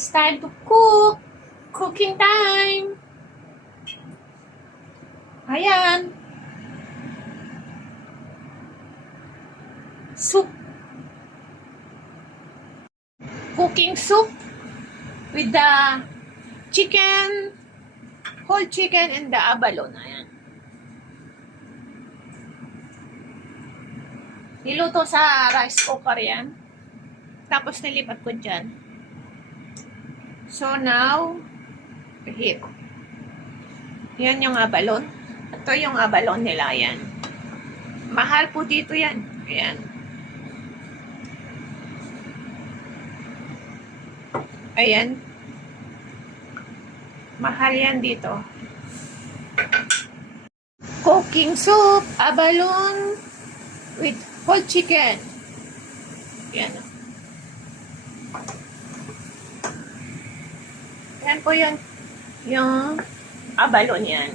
It's time to cook. Cooking time. Ayan. Soup. Cooking soup with the chicken, whole chicken and the abalone. Ayan. Niluto sa rice cooker yan. Tapos nilipat ko dyan. So now, heat. Yan yung abalone. Ito yung abalone nila. Yan. Mahal po dito yan. Ayan. Ayan. Mahal yan dito. Cooking soup, abalone with whole chicken. Yan. Yan po yun. Yung abalone yan.